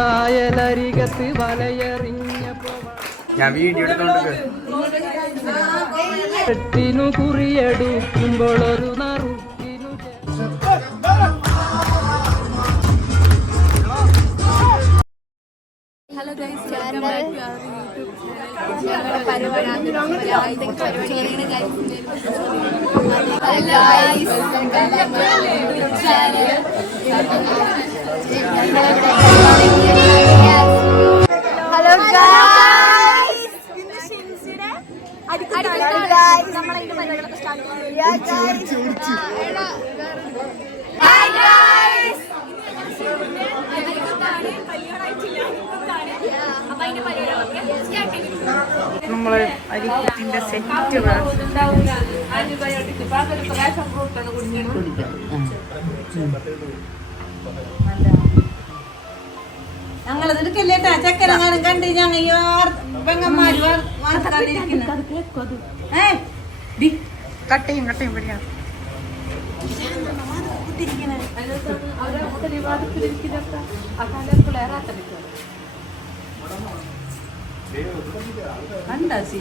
കായലരികത്ത് വലയെറിഞ്ഞപ്പോ ഞാൻ വീഡിയോ എടുത്തോണ്ടിനു കുറിയെടുക്കുമ്പോൾ ഒരു നറുക്കിനു Hello guys, welcome back to our YouTube channel. Hello guys. Hi guys. നമ്മള് അരിക്കുത്തിന്റെ set ഞങ്ങളെടുക്കല്ലേട്ടാ ചക്കരങ്ങാനും കണ്ട് ഞങ്ങൾ പെങ്ങന്മാര് കട്ടയും പിടിക്കണം. കണ്ടാസി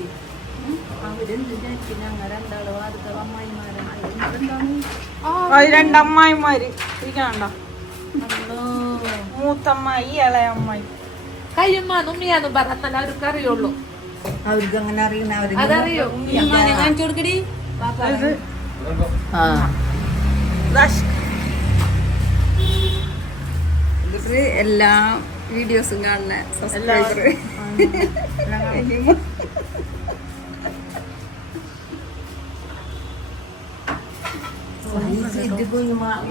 അവരെന്ത് വിചാരിക്കും ഞങ്ങൾ രണ്ടാള് വാർത്ത അമ്മായിമാരാണ് രണ്ടമ്മായിമാര് ഇരിക്കണ്ട, മൂത്തമ്മായി ഇളയമ്മായി കയ്യുമ്മാന്നും പറഞ്ഞാൽ അവർക്ക് അറിയുള്ളൂ. അവർക്ക് അങ്ങനെ അറിയുന്ന അതറിയോ കാണിച്ചു കൊടുക്കടി. എല്ലാ വീഡിയോസും കാണുന്ന സബ്സ്ക്രൈബർ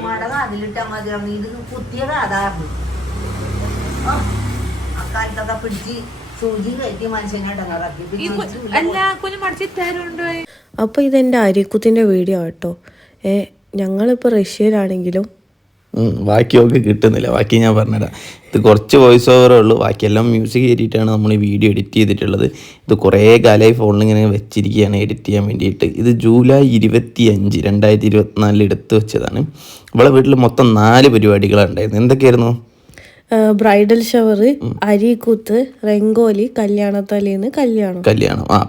മട കാതിലിട്ടാ മതി. ഇത് കുത്തിയ കാതാറ് അക്കാലത്തൊക്കെ പിടിച്ച് സൂചി കയറ്റി മനുഷ്യനെ ഇടങ്ങാറാക്കി. അപ്പോൾ ഇതെൻ്റെ അരിക്കുത്തിൻ്റെ വീഡിയോ കേട്ടോ. ഞങ്ങളിപ്പോൾ റഷ്യയിലാണെങ്കിലും ബാക്കിയൊക്കെ കിട്ടുന്നില്ല. ബാക്കി ഞാൻ പറഞ്ഞുതരാം. ഇത് കുറച്ച് വോയിസ് ഓവറേ ഉള്ളൂ, ബാക്കിയെല്ലാം മ്യൂസിക് കയറ്റിയിട്ടാണ് നമ്മൾ ഈ വീഡിയോ എഡിറ്റ് ചെയ്തിട്ടുള്ളത്. ഇത് കുറേ കാലമായി ഫോണിൽ ഇങ്ങനെ വെച്ചിരിക്കുകയാണ് എഡിറ്റ് ചെയ്യാൻ വേണ്ടിയിട്ട്. ഇത് ജൂലൈ 25, 2024 എടുത്തു വെച്ചതാണ്. ഇവിടെ വീട്ടിൽ മൊത്തം 4 പരിപാടികളുണ്ടായിരുന്നു. എന്തൊക്കെയായിരുന്നു? ബ്രൈഡൽ ഷവർ, അരിക്കുത്ത്, റംഗോലി, കല്യാണത്തലേന്ന് കല്യാണം.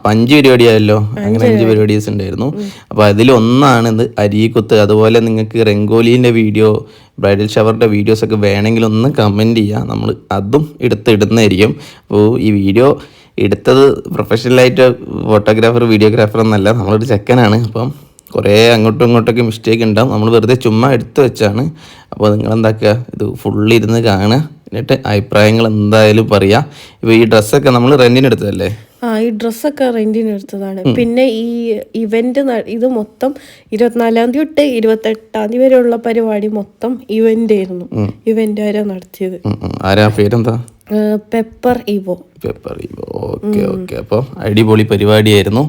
5 പരിപാടിയായല്ലോ. അങ്ങനെ 5 പരിപാടീസ് ഉണ്ടായിരുന്നു. അപ്പോൾ അതിലൊന്നാണ് ഇത് അരിക്കുത്ത്. അതുപോലെ നിങ്ങൾക്ക് റംഗോലീൻ്റെ വീഡിയോ, ബ്രൈഡൽ ഷവറിൻ്റെ വീഡിയോസൊക്കെ വേണമെങ്കിൽ ഒന്ന് കമൻറ്റ് ചെയ്യുക, നമ്മൾ അതും ഇടുന്നതായിരിക്കും. അപ്പോൾ ഈ വീഡിയോ എടുത്തത് പ്രൊഫഷണലായിട്ട് ഫോട്ടോഗ്രാഫർ വീഡിയോഗ്രാഫർ എന്നല്ല, നമ്മളൊരു ചെക്കനാണ്. അപ്പം കുറേ അങ്ങോട്ടും ഇങ്ങോട്ടൊക്കെ മിസ്റ്റേക്ക് ഉണ്ടാവും. നമ്മൾ വെറുതെ ചുമ്മാ എടുത്തു വെച്ചാണ്. അപ്പോൾ നിങ്ങളെന്താക്കുക, ഇത് ഫുള്ളിരുന്ന് കാണുക, എന്നിട്ട് അഭിപ്രായങ്ങൾ എന്തായാലും പറയാം. ഇപ്പോൾ ഈ ഡ്രസ്സൊക്കെ നമ്മൾ റെൻറ്റിന് എടുത്തതല്ലേ? ഈ ഡ്രസ്സൊക്കെ റെൻറ്റിന് എടുത്തതാണ്. പിന്നെ ഈ ഇവന്റ് ഇത് മൊത്തം 24-ാം തീയതി തൊട്ട് 28-ാം തീയതി വരെയുള്ള പരിപാടി മൊത്തം ഇവന്റ് ആയിരുന്നു. ഇവന്റ് ആരാ നടത്തിയത്? ആരാ പേരെന്താ? Pepper Evo. ഓക്കെ. അപ്പോൾ അടിപൊളി പരിപാടിയായിരുന്നു.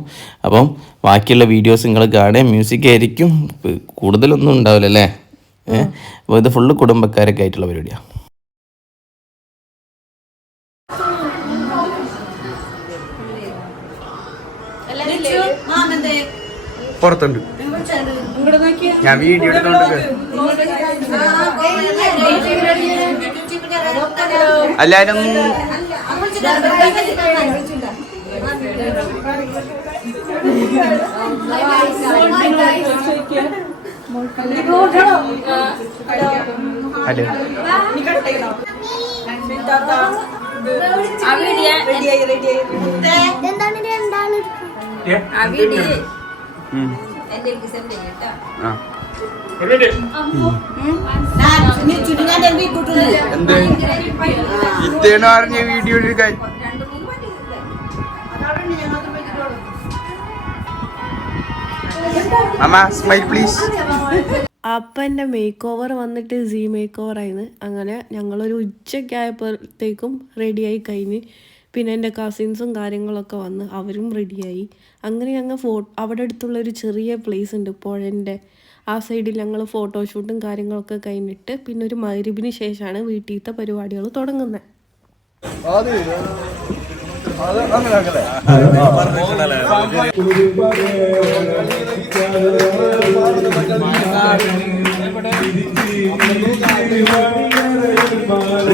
അപ്പം ബാക്കിയുള്ള വീഡിയോസ് നിങ്ങൾ കാണുക. മ്യൂസിക് ആയിരിക്കും, കൂടുതലൊന്നും ഉണ്ടാവില്ല അല്ലേ? അപ്പോൾ ഇത് ഫുള്ള് കുടുംബക്കാരൊക്കെ ആയിട്ടുള്ള പരിപാടിയാണ്. പുറത്തുണ്ട്, ഞാൻ വീഡിയോ എടുത്തോണ്ട്. എല്ലാരും ഇത്തേന്ന് പറഞ്ഞ വീഡിയോ എടുക്കാൻ അമ്മ സ്മൈൽ പ്ലീസ്. അപ്പൻ്റെ മേക്ക് ഓവർ വന്നിട്ട് സി മേക്ക് ഓവർ ആയിരുന്നു. അങ്ങനെ ഞങ്ങളൊരു ഉച്ചയ്ക്ക് ആയപ്പോഴത്തേക്കും റെഡിയായി കഴിഞ്ഞ്. പിന്നെ എൻ്റെ കസിൻസും കാര്യങ്ങളൊക്കെ വന്ന് അവരും റെഡിയായി. അങ്ങനെ ഞങ്ങൾ അവിടെ അടുത്തുള്ളൊരു ചെറിയ പ്ലേസ് ഉണ്ട് പുഴൻ്റെ ആ സൈഡിൽ ഞങ്ങൾ ഫോട്ടോഷൂട്ടും കാര്യങ്ങളൊക്കെ കഴിഞ്ഞിട്ട് പിന്നെ ഒരു മഗ്‌രിബിന് ശേഷമാണ് വീട്ടിലത്തെ പരിപാടികൾ തുടങ്ങുന്നത്.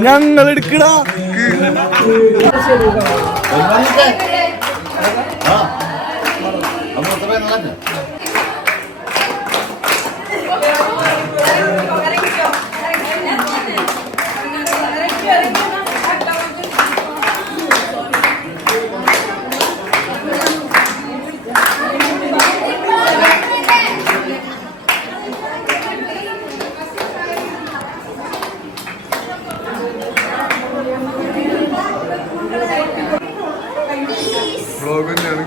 ഞങ്ങൾ എടുക്കടാ. വ്ളോഗ് തന്നെയാണ്.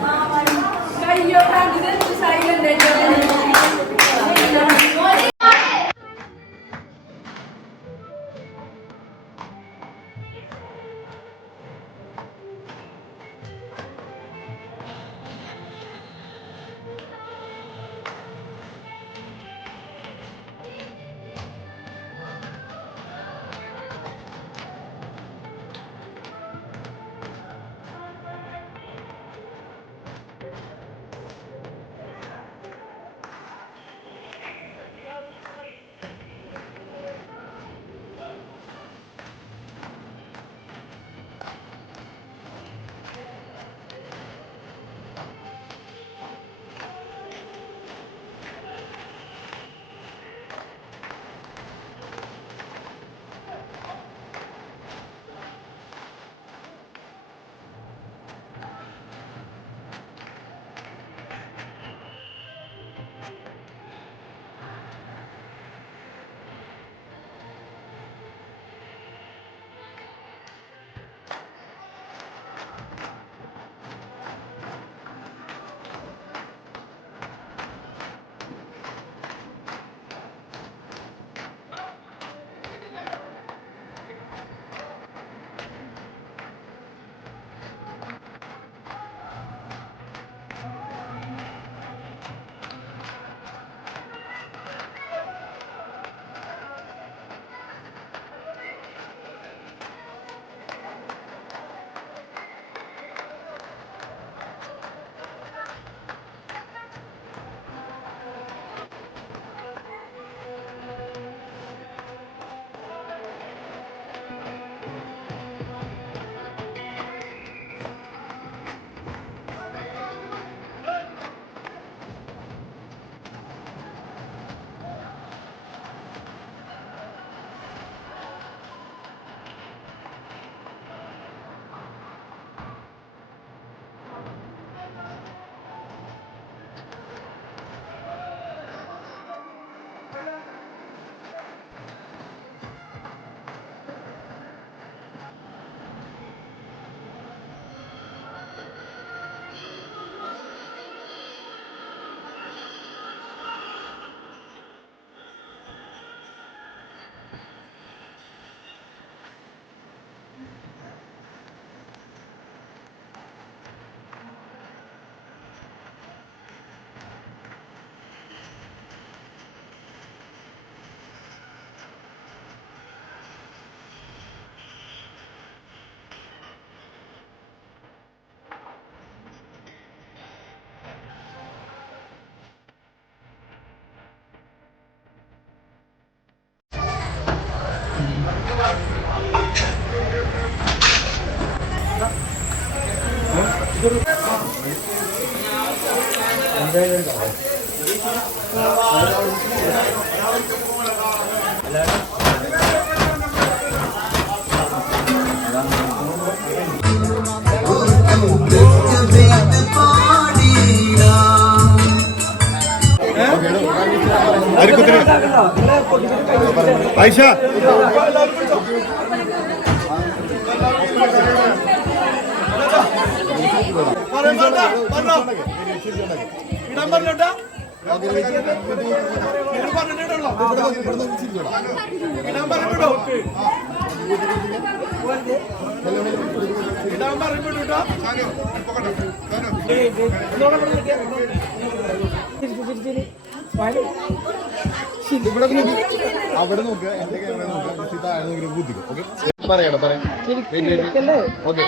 ആയിഷ അവിടെ നോക്കുക എന്റെ ക്യാമറ നോക്കുക താഴെ നോക്കി ബുദ്ധിക്കും ഓക്കെ പറയണം പറയാം ഓക്കെ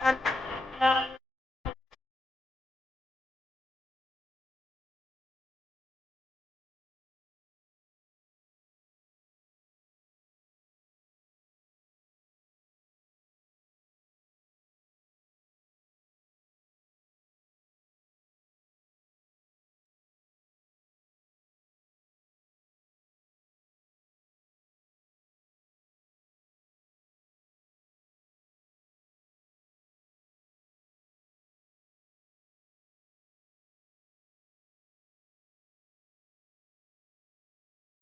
ആ